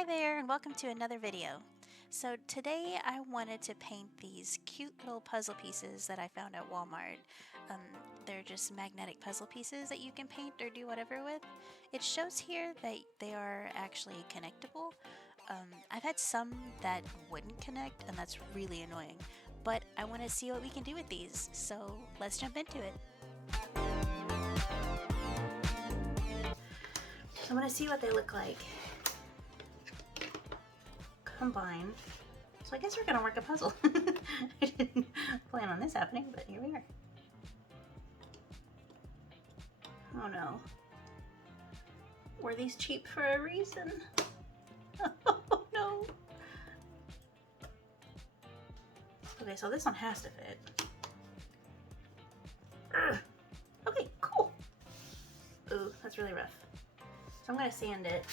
Hi there and welcome to another video. So today I wanted to paint these cute little puzzle pieces that I found at Walmart. They're just magnetic puzzle pieces that you can paint or do whatever with. It shows here that they are actually connectable. I've had some that wouldn't connect and that's really annoying, but I want to see what we can do with these, so let's jump into it. I want to see what they look like combined. So I guess we're gonna work a puzzle. I didn't plan on this happening, but here we are. Oh no. Were these cheap for a reason? Oh no. Okay, so this one has to fit. Ugh. Okay, cool. Ooh, that's really rough. So I'm gonna sand it.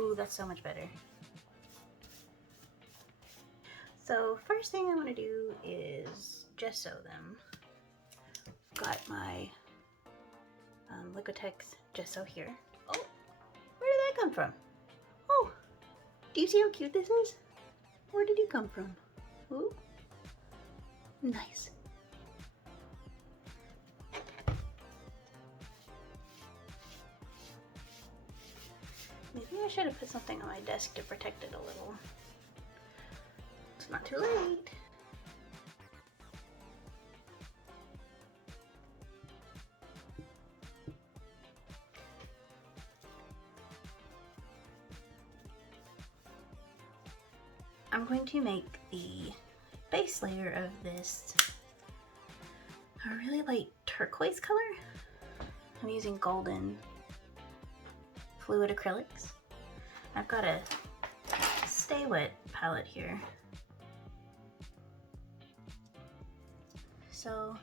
Ooh, that's so much better. So first thing I want to do is gesso them. Got my Liquitex gesso here. Oh, where did that come from? Oh, do you see how cute this is? Where did it come from? Ooh, nice. Maybe I should have put something on my desk to protect it a little. It's not too late. I'm going to make the base layer of this a really light turquoise color. I'm using golden fluid acrylics. I've got a Stay Wet palette here. So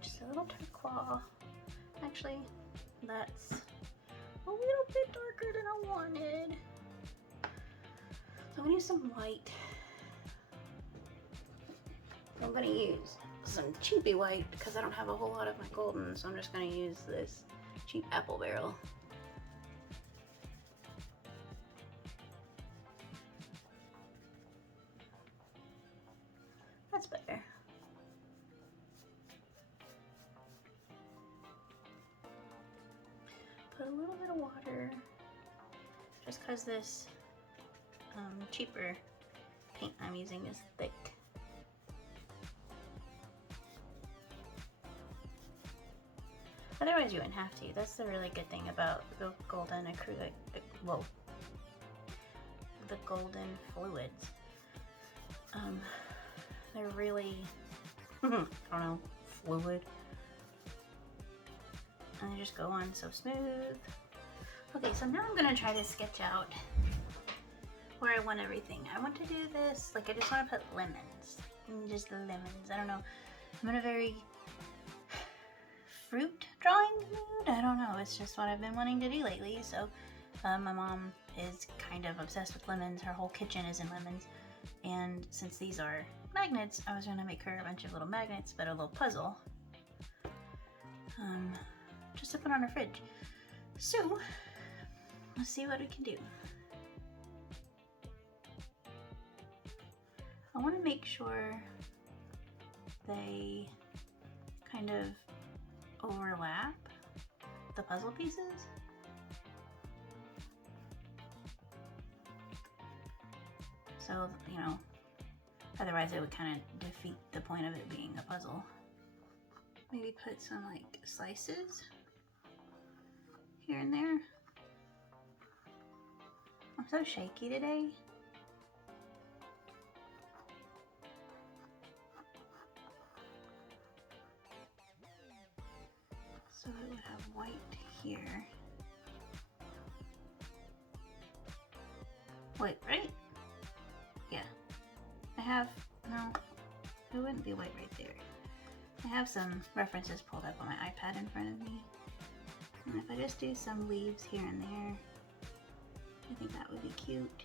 just a little turquoise. Actually, that's a little bit darker than I wanted. So I'm gonna use some white. I'm gonna use some cheapy white because I don't have a whole lot of my golden, so I'm just gonna use this cheap apple barrel. That's better. Put a little bit of water, just because this cheaper paint I'm using is thick. Otherwise you wouldn't have to. That's the really good thing about the golden acrylic, whoa, the golden fluids. They're really, I don't know, fluid. And they just go on so smooth. Okay, so now I'm gonna try to sketch out where I want everything. I want to do this, like I just want to put lemons. Just lemons, I don't know. I'm in a very fruit drawing mood. I don't know, it's just what I've been wanting to do lately. So my mom is kind of obsessed with lemons. Her whole kitchen is in lemons. And since these are magnets, I was gonna make her a bunch of little magnets, but a little puzzle. Just to put on her fridge. So let's see what we can do. I want to make sure they kind of overlap the puzzle pieces. So, you know, otherwise it would kind of defeat the point of it being a puzzle. Maybe put some like slices here and there. I'm so shaky today. So it would have white here. Wait, right? Yeah. I have, no, it wouldn't be white right there. I have some references pulled up on my iPad in front of me. And if I just do some leaves here and there, I think that would be cute.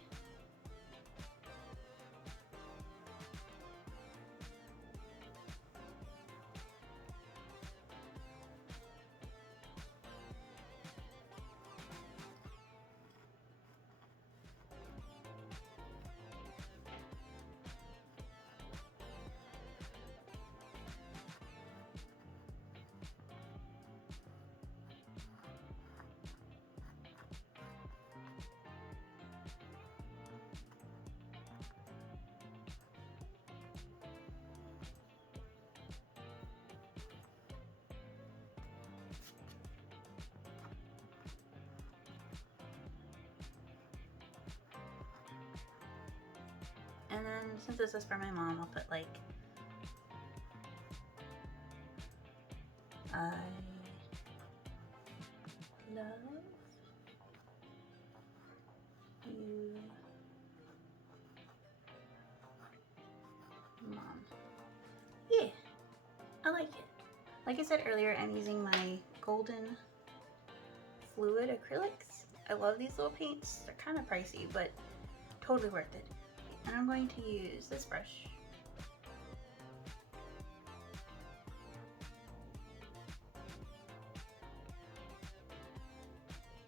And then since this is for my mom, I'll put like I love you, Mom. Yeah, I like it. Like I said earlier, I'm using my golden fluid acrylics. I love these little paints. They're kind of pricey, but totally worth it. And I'm going to use this brush.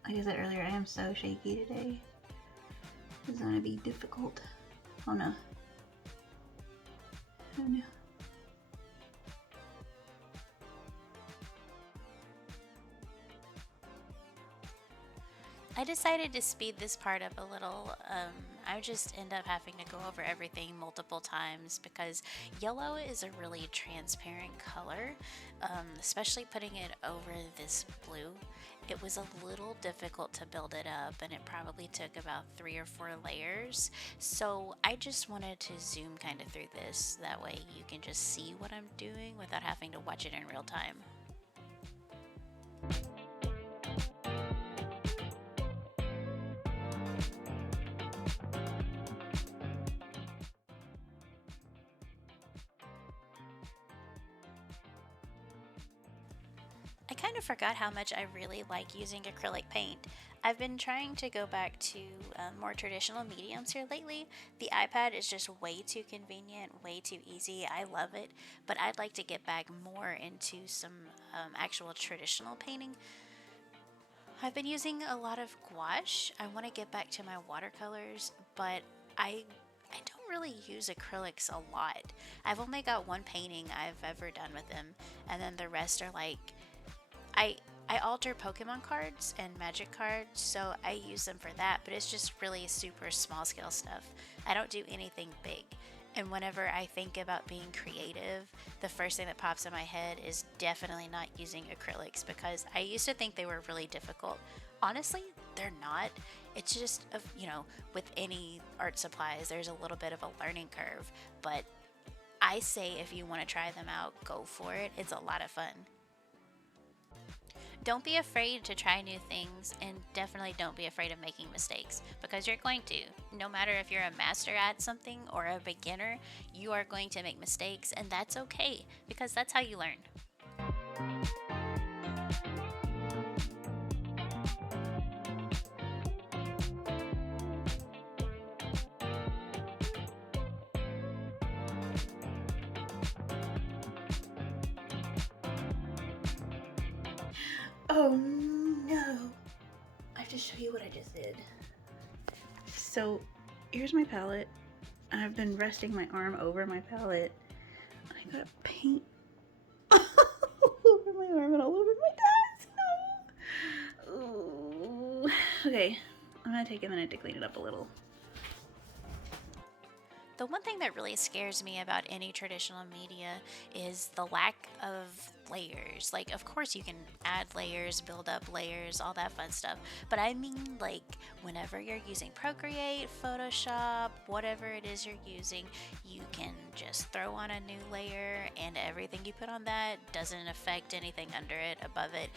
Like I said earlier, I am so shaky today. It's gonna be difficult. Oh no. Oh no. I decided to speed this part up a little. I just end up having to go over everything multiple times because yellow is a really transparent color, especially putting it over this blue. It was a little difficult to build it up, and it probably took about 3 or 4 layers. So I just wanted to zoom kind of through this. That way you can just see what I'm doing without having to watch it in real time. I kind of forgot how much I really like using acrylic paint. I've been trying to go back to more traditional mediums here lately. The iPad is just way too convenient, way too easy. I love it, but I'd like to get back more into some actual traditional painting. I've been using a lot of gouache. I want to get back to my watercolors, but I don't really use acrylics a lot. I've only got one painting I've ever done with them, and then the rest are like I alter Pokemon cards and Magic cards, so I use them for that, but it's just really super small scale stuff. I don't do anything big. And whenever I think about being creative, the first thing that pops in my head is definitely not using acrylics because I used to think they were really difficult. Honestly, they're not. It's just, with any art supplies, there's a little bit of a learning curve, but I say if you want to try them out, go for it. It's a lot of fun. Don't be afraid to try new things, and definitely don't be afraid of making mistakes because you're going to. No matter if you're a master at something or a beginner, you are going to make mistakes, and that's okay because that's how you learn. Oh no! I have to show you what I just did. So here's my palette. I've been resting my arm over my palette. I got paint all over my arm and all over my desk. No. Ooh. Okay, I'm gonna take a minute to clean it up a little. The one thing that really scares me about any traditional media is the lack of layers. Like, of course, you can add layers, build up layers, all that fun stuff. But I mean, like, whenever you're using Procreate, Photoshop, whatever it is you're using, you can just throw on a new layer, and everything you put on that doesn't affect anything under it, above it.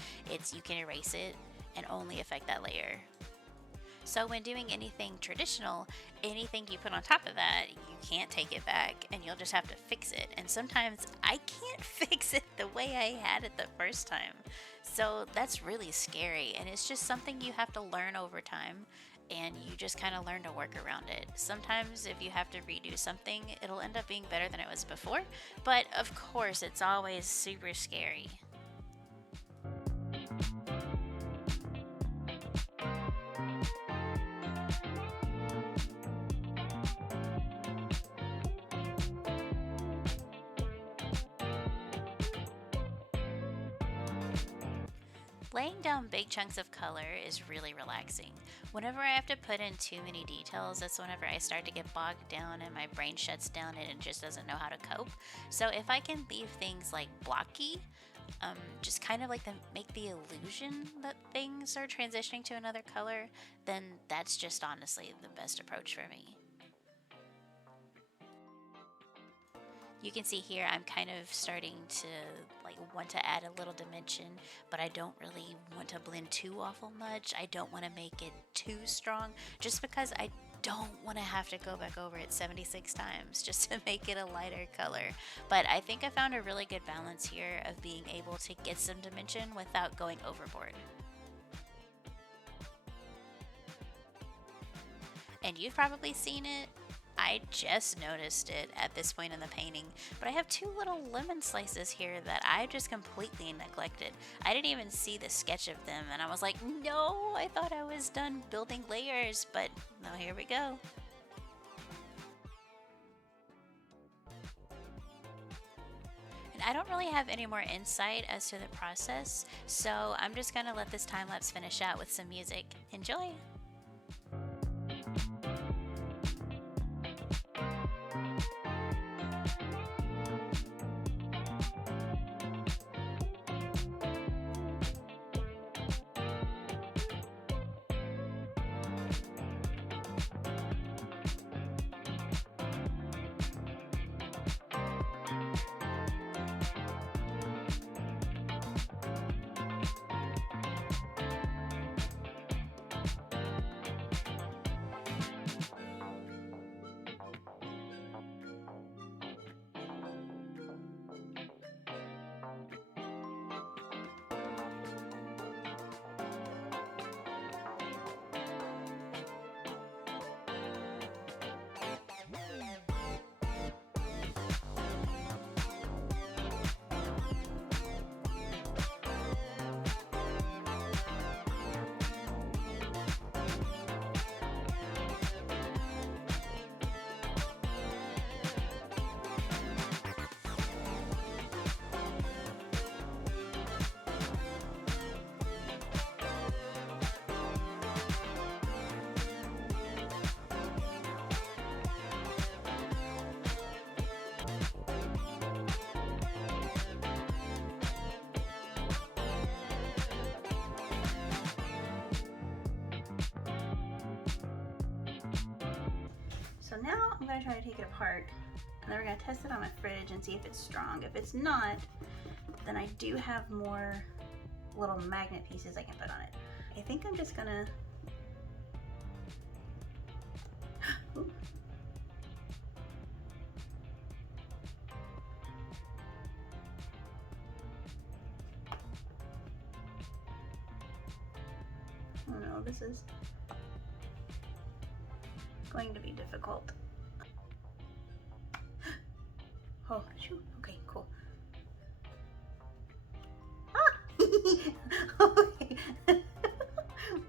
You can erase it and only affect that layer. So when doing anything traditional, anything you put on top of that, you can't take it back and you'll just have to fix it. And sometimes I can't fix it the way I had it the first time. So that's really scary, and it's just something you have to learn over time, and you just kind of learn to work around it. Sometimes if you have to redo something, it'll end up being better than it was before, but of course it's always super scary. Laying down big chunks of color is really relaxing. Whenever I have to put in too many details, that's whenever I start to get bogged down and my brain shuts down and it just doesn't know how to cope. So if I can leave things like blocky, just kind of like make the illusion that things are transitioning to another color, then that's just honestly the best approach for me. You can see here I'm kind of starting to like want to add a little dimension, but I don't really want to blend too awful much. I don't want to make it too strong just because I don't want to have to go back over it 76 times just to make it a lighter color. But I think I found a really good balance here of being able to get some dimension without going overboard. And you've probably seen it. I just noticed it at this point in the painting, but I have two little lemon slices here that I just completely neglected. I didn't even see the sketch of them, and I was like, no, I thought I was done building layers, but no, here we go. And I don't really have any more insight as to the process, so I'm just gonna let this time lapse finish out with some music. Enjoy! So now I'm going to try to take it apart, and then we're going to test it on my fridge and see if it's strong. If it's not, then I do have more little magnet pieces I can put on it. I think I'm just going to... Oh no, this is going to be difficult. Oh, shoot. Okay, cool. Ah! Okay.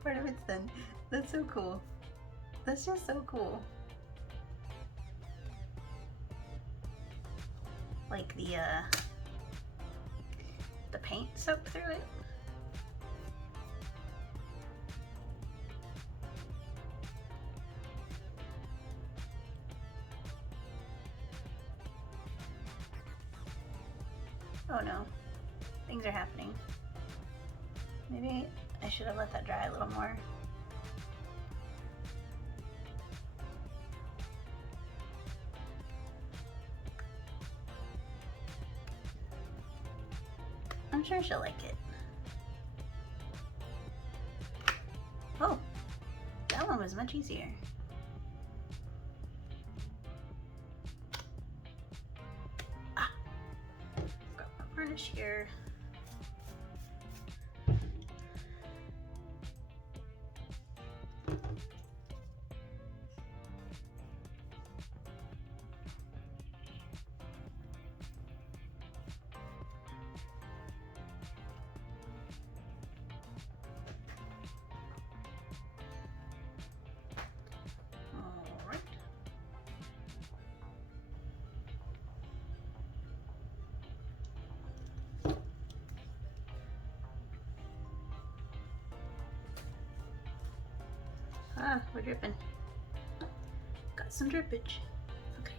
Part of it's done. That's so cool. That's just so cool. Like the paint soaked through it. Oh no, things are happening. Maybe I should have let that dry a little more. I'm sure she'll like it. Oh, that one was much easier. Varnish here. All right. Ah, we're dripping. Got some drippage. Okay.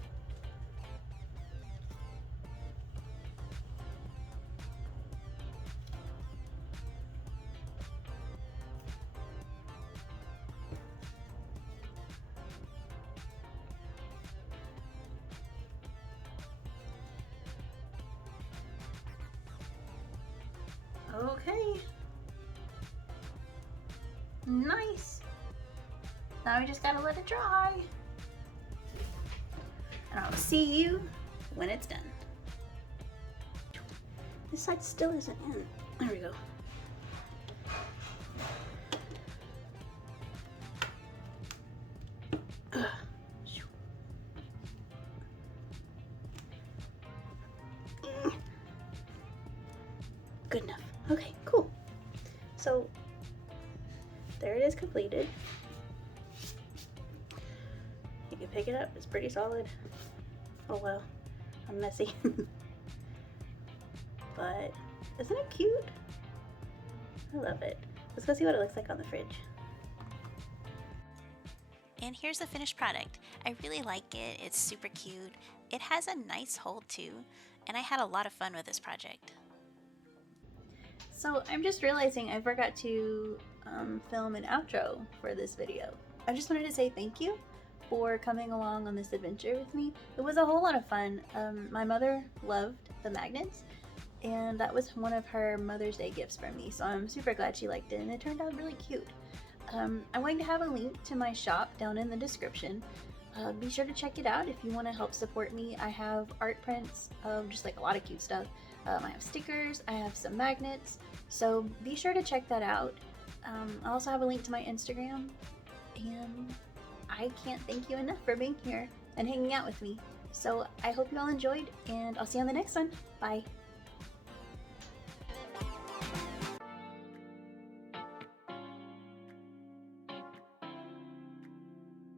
nice. Now we just gotta let it dry. And I'll see you when it's done. This side still isn't in. There we go. Good enough. Okay, cool. So there it is, completed. You can pick it up, it's pretty solid. Oh well, I'm messy. But isn't it cute? I love it. Let's go see what it looks like on the fridge. And here's the finished product. I really like it. It's super cute. It has a nice hold too, and I had a lot of fun with this project. So I'm just realizing I forgot to film an outro for this video. I just wanted to say thank you for coming along on this adventure with me. It was a whole lot of fun. My mother loved the magnets, and that was one of her Mother's Day gifts for me, so I'm super glad she liked it, and it turned out really cute. I'm going to have a link to my shop down in the description. Be sure to check it out if you want to help support me. I have art prints of just like a lot of cute stuff. I have stickers, I have some magnets, so be sure to check that out. I also have a link to my Instagram, and I can't thank you enough for being here and hanging out with me. So I hope you all enjoyed, and I'll see you on the next one. Bye.